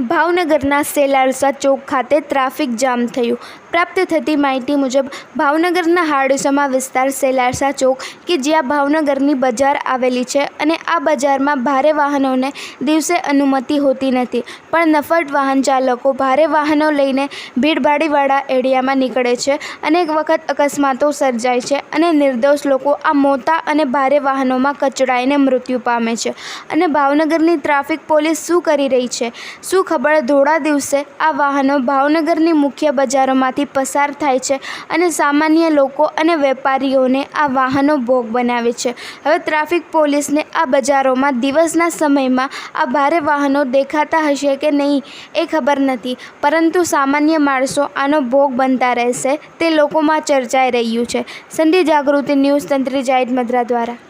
ભાવનગરના સેલારસા ચોક ખાતે traffic jam થયું। પ્રાપ્ત થતી માહિતી મુજબ ભાવનગરના હાડસમા વિસ્તાર સેલારસા ચોક કે જ્યાં ભાવનગરની બજાર આવેલી છે અને આ બજારમાં ભારે વાહનોને દિવસે અનુમતિ હોતી નથી, પણ નફટ વાહન ચાલકો ભારે વાહનો લઈને ભીડભાડીવાળા એરિયામાં નીકળે છે। અનેક વખત અકસ્માતો સર્જાય છે અને નિર્દોષ લોકો આ મોટા અને ભારે વાહનોમાં કચડાઈને મૃત્યુ પામે છે। અને ભાવનગરની ટ્રાફિક પોલીસ શું કરી રહી છે? શું ખબર? ધોળા દિવસે આ વાહનો ભાવનગરની મુખ્ય બજારોમાંથી પસાર થાય છે અને સામાન્ય લોકો અને વેપારીઓને આ વાહનો ભોગ બનાવે છે। હવે ટ્રાફિક પોલીસને આ બજારોમાં દિવસના સમયમાં આ ભારે વાહનો દેખાતા હશે કે નહીં એ ખબર નથી, પરંતુ સામાન્ય માણસો આનો ભોગ બનતા રહેશે તે લોકોમાં ચર્ચાઈ રહ્યું છે। સંધ્યા જાગૃતિ ન્યૂઝ તંત્રી જાહિદ મદ્રા દ્વારા।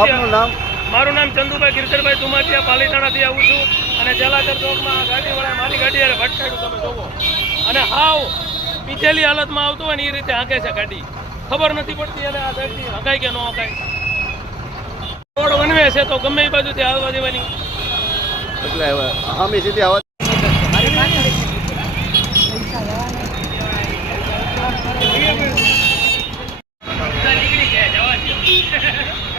આપનું નામ? મારું નામ ચંદુભાઈ ગિરધરભાઈ તુમાટિયા, પાલીતાણાથી આવું છું અને જલાકર ચોકમાં ગાડીવાળા મારી ગાડી યારે ભટકાયું તમે જોવો, અને હાવ પીધેલી હાલતમાં આવતો હોય ને એ રીતે હાંકે છે ગાડી, ખબર નથી પડતી અને આ સાઈડથી હકાય કે ન હકાય। રોડ વનવે છે તો ગમે એ બાજુથી આવવા દેવાની, એટલે અમે સીધી આવા નીકળી જાય જવા દો।